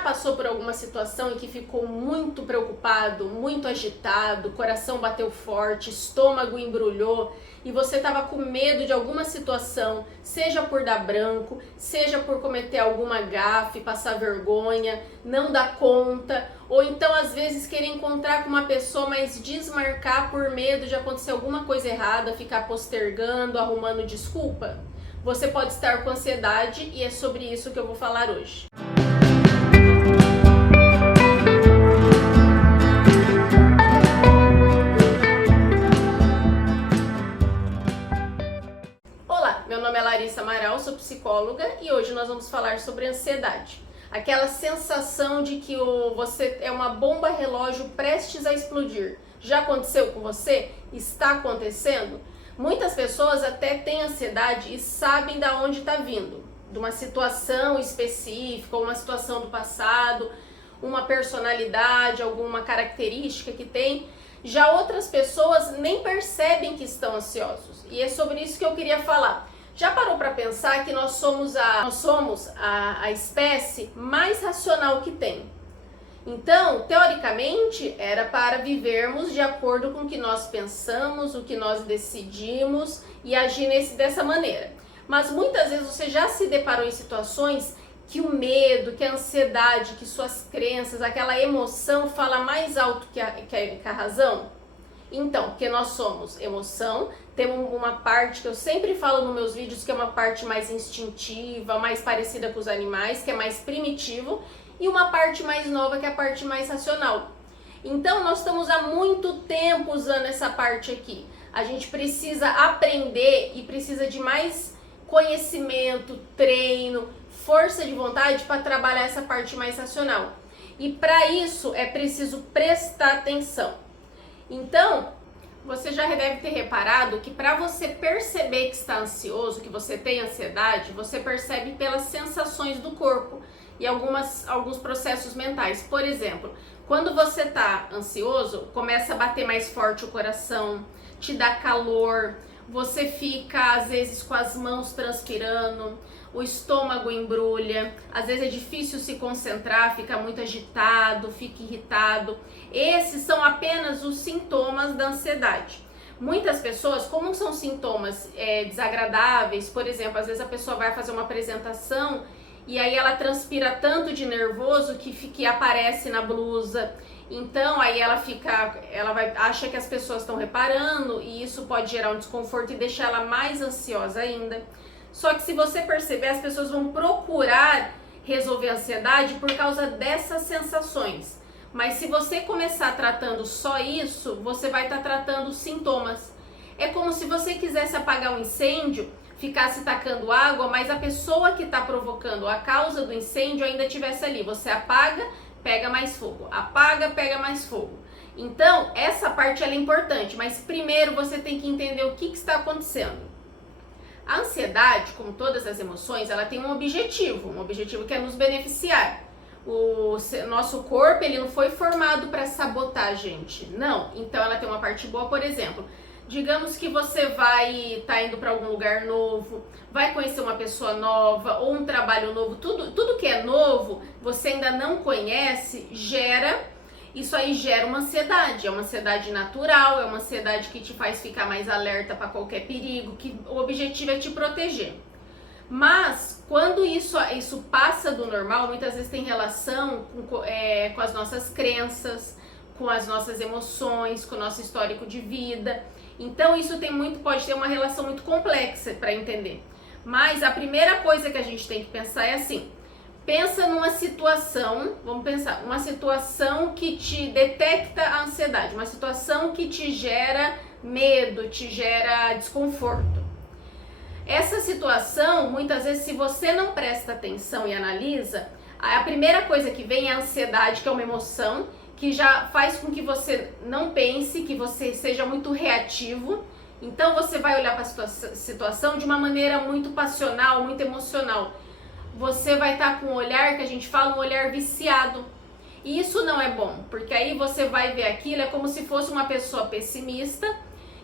passou por alguma situação em que ficou muito preocupado, muito agitado, coração bateu forte, estômago embrulhou e você estava com medo de alguma situação, seja por dar branco, seja por cometer alguma gafe, passar vergonha, não dar conta, ou então às vezes querer encontrar com uma pessoa, mas desmarcar por medo de acontecer alguma coisa errada, ficar postergando, arrumando desculpa? Você pode estar com ansiedade e é sobre isso que eu vou falar hoje. Olá, meu nome é Larissa Amaral, sou psicóloga e hoje nós vamos falar sobre ansiedade. Aquela sensação de que você é uma bomba relógio prestes a explodir. Já aconteceu com você? Está acontecendo? Muitas pessoas até têm ansiedade e sabem de onde está vindo. De uma situação específica, uma situação do passado, uma personalidade, alguma característica que tem. Já outras pessoas nem percebem que estão ansiosos. E é sobre isso que eu queria falar. Já parou para pensar que nós somos a espécie mais racional que tem? Então, teoricamente, era para vivermos de acordo com o que nós pensamos, o que nós decidimos e agir dessa maneira. Mas muitas vezes você já se deparou em situações que o medo, que a ansiedade, que suas crenças, aquela emoção fala mais alto que a razão? Então, porque nós somos emoção, temos uma parte que eu sempre falo nos meus vídeos que é uma parte mais instintiva, mais parecida com os animais, que é mais primitivo, e uma parte mais nova que é a parte mais racional. Então nós estamos há muito tempo usando essa parte aqui. A gente precisa aprender e precisa de mais conhecimento, treino, força de vontade para trabalhar essa parte mais racional. E para isso é preciso prestar atenção. Então, você já deve ter reparado que para você perceber que está ansioso, que você tem ansiedade, você percebe pelas sensações do corpo e alguns processos mentais. Por exemplo, quando você está ansioso, começa a bater mais forte o coração, te dá calor, você fica às vezes com as mãos transpirando, o estômago embrulha, às vezes é difícil se concentrar, fica muito agitado, fica irritado. Esses são apenas os sintomas da ansiedade. Muitas pessoas, como são sintomas desagradáveis, por exemplo, às vezes a pessoa vai fazer uma apresentação e aí ela transpira tanto de nervoso que aparece na blusa. Então aí acha que as pessoas estão reparando e isso pode gerar um desconforto e deixar ela mais ansiosa ainda. Só que se você perceber, as pessoas vão procurar resolver a ansiedade por causa dessas sensações. Mas se você começar tratando só isso, você vai estar tratando os sintomas. É como se você quisesse apagar um incêndio, ficasse tacando água, mas a pessoa que está provocando a causa do incêndio ainda estivesse ali. Você apaga, pega mais fogo. Apaga, pega mais fogo. Então, essa parte ela é importante, mas primeiro você tem que entender o que está acontecendo. A ansiedade, como todas as emoções, ela tem um objetivo que é nos beneficiar. O nosso corpo ele não foi formado para sabotar a gente, não. Então ela tem uma parte boa, por exemplo, digamos que você tá indo para algum lugar novo, vai conhecer uma pessoa nova ou um trabalho novo, tudo que é novo, você ainda não conhece, isso aí gera uma ansiedade, é uma ansiedade natural, é uma ansiedade que te faz ficar mais alerta para qualquer perigo, que o objetivo é te proteger. Mas quando isso passa do normal, muitas vezes tem relação com as nossas crenças, com as nossas emoções, com o nosso histórico de vida. Então isso pode ter uma relação muito complexa para entender. Mas a primeira coisa que a gente tem que pensar é assim: pensa numa situação, vamos pensar, uma situação que te detecta a ansiedade, uma situação que te gera medo, te gera desconforto. Essa situação, muitas vezes, se você não presta atenção e analisa, a primeira coisa que vem é a ansiedade, que é uma emoção, que já faz com que você não pense, que você seja muito reativo. Então você vai olhar para a situação de uma maneira muito passional, muito emocional. Você vai estar com um olhar que a gente fala, um olhar viciado. E isso não é bom, porque aí você vai ver aquilo, é como se fosse uma pessoa pessimista,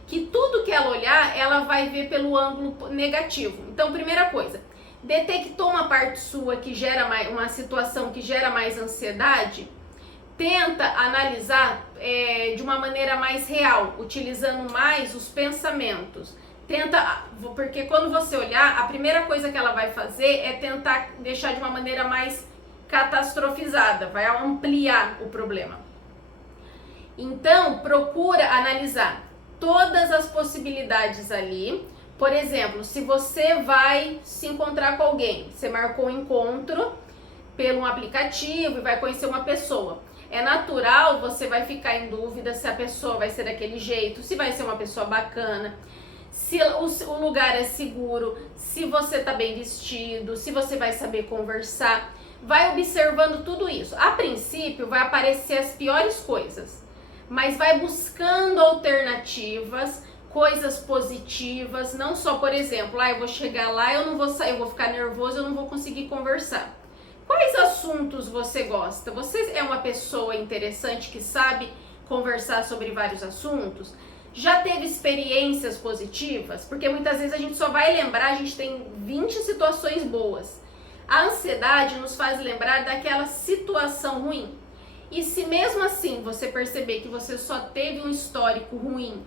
que tudo que ela olhar, ela vai ver pelo ângulo negativo. Então, primeira coisa, detectou uma parte sua que gera mais, uma situação que gera mais ansiedade, tenta analisar de uma maneira mais real, utilizando mais os pensamentos. Tenta, porque quando você olhar, a primeira coisa que ela vai fazer é tentar deixar de uma maneira mais catastrofizada, vai ampliar o problema. Então, procura analisar todas as possibilidades ali. Por exemplo, se você vai se encontrar com alguém, você marcou um encontro pelo um aplicativo e vai conhecer uma pessoa. É natural, você vai ficar em dúvida se a pessoa vai ser daquele jeito, se vai ser uma pessoa bacana, se o lugar é seguro, se você tá bem vestido, se você vai saber conversar. Vai observando tudo isso. A princípio, vai aparecer as piores coisas, mas vai buscando alternativas, coisas positivas, não só, por exemplo, eu vou chegar lá, eu não vou sair, eu vou ficar nervoso, eu não vou conseguir conversar. Quais assuntos você gosta? Você é uma pessoa interessante que sabe conversar sobre vários assuntos? Já teve experiências positivas? Porque muitas vezes a gente só vai lembrar, a gente tem 20 situações boas. A ansiedade nos faz lembrar daquela situação ruim. E se mesmo assim você perceber que você só teve um histórico ruim,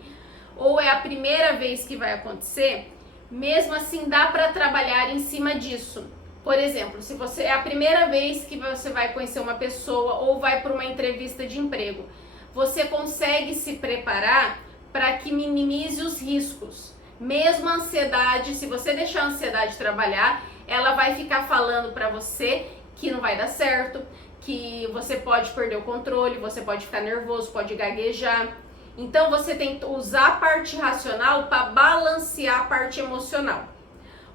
ou é a primeira vez que vai acontecer, mesmo assim dá para trabalhar em cima disso. Por exemplo, se você é a primeira vez que você vai conhecer uma pessoa ou vai para uma entrevista de emprego, você consegue se preparar para que minimize os riscos. Mesmo a ansiedade, se você deixar a ansiedade trabalhar, ela vai ficar falando para você que não vai dar certo, que você pode perder o controle, você pode ficar nervoso, pode gaguejar. Então você tem que usar a parte racional para balancear a parte emocional.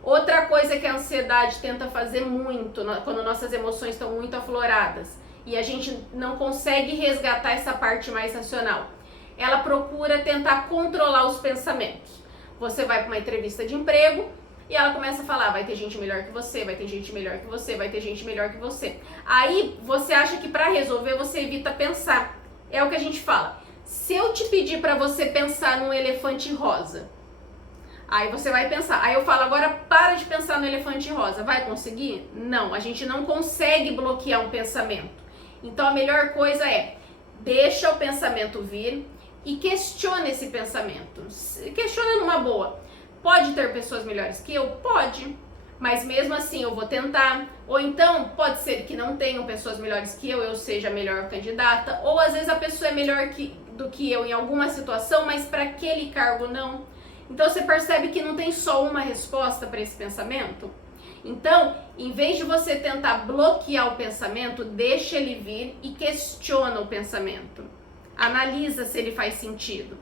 Outra coisa que a ansiedade tenta fazer muito, quando nossas emoções estão muito afloradas e a gente não consegue resgatar essa parte mais racional, ela procura tentar controlar os pensamentos. Você vai para uma entrevista de emprego e ela começa a falar, vai ter gente melhor que você, vai ter gente melhor que você, vai ter gente melhor que você. Aí você acha que para resolver você evita pensar. É o que a gente fala. Se eu te pedir para você pensar num elefante rosa, aí você vai pensar. Aí eu falo, agora para de pensar no elefante rosa. Vai conseguir? Não, a gente não consegue bloquear um pensamento. Então a melhor coisa é, deixa o pensamento vir e questiona esse pensamento. Questiona numa boa. Pode ter pessoas melhores que eu? Pode. Mas mesmo assim eu vou tentar. Ou então pode ser que não tenham pessoas melhores que eu seja a melhor candidata. Ou às vezes a pessoa é melhor do que eu em alguma situação, mas para aquele cargo não. Então você percebe que não tem só uma resposta para esse pensamento? Então, em vez de você tentar bloquear o pensamento, deixa ele vir e questiona o pensamento. Analisa se ele faz sentido.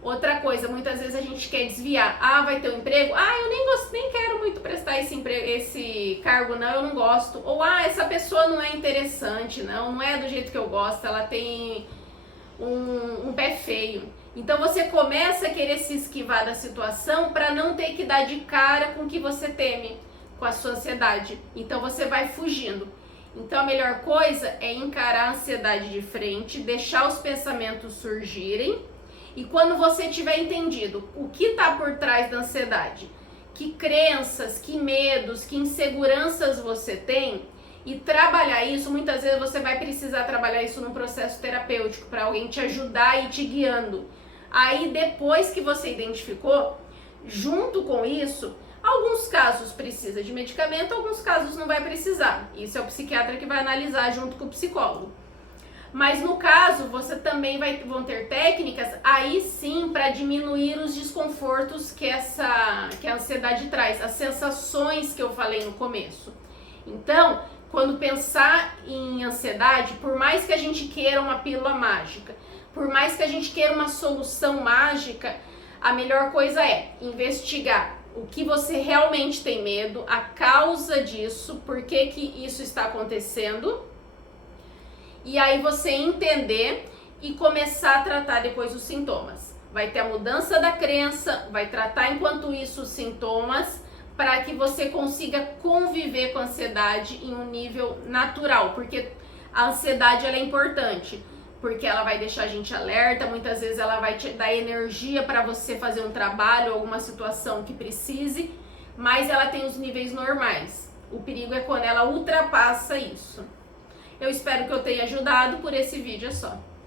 Outra coisa, muitas vezes a gente quer desviar. Vai ter um emprego? Eu nem quero muito prestar esse cargo, não, eu não gosto. Ou, essa pessoa não é interessante, não é do jeito que eu gosto, ela tem um pé feio. Então você começa a querer se esquivar da situação para não ter que dar de cara com o que você teme, com a sua ansiedade. Então você vai fugindo. Então a melhor coisa é encarar a ansiedade de frente, deixar os pensamentos surgirem. E quando você tiver entendido o que está por trás da ansiedade, que crenças, que medos, que inseguranças você tem, e trabalhar isso, muitas vezes você vai precisar trabalhar isso num processo terapêutico para alguém te ajudar e te guiando. Aí depois que você identificou, junto com isso, alguns casos precisa de medicamento, alguns casos não vai precisar. Isso é o psiquiatra que vai analisar junto com o psicólogo. Mas no caso, você também vão ter técnicas aí sim para diminuir os desconfortos que a ansiedade traz, as sensações que eu falei no começo. Então, quando pensar em ansiedade, por mais que a gente queira uma pílula mágica, por mais que a gente queira uma solução mágica, a melhor coisa é investigar o que você realmente tem medo, a causa disso, por que isso está acontecendo, e aí você entender e começar a tratar depois os sintomas. Vai ter a mudança da crença, vai tratar enquanto isso os sintomas, para que você consiga conviver com a ansiedade em um nível natural, porque a ansiedade ela é importante, porque ela vai deixar a gente alerta, muitas vezes ela vai te dar energia para você fazer um trabalho, alguma situação que precise, mas ela tem os níveis normais. O perigo é quando ela ultrapassa isso. Eu espero que eu tenha ajudado, por esse vídeo é só.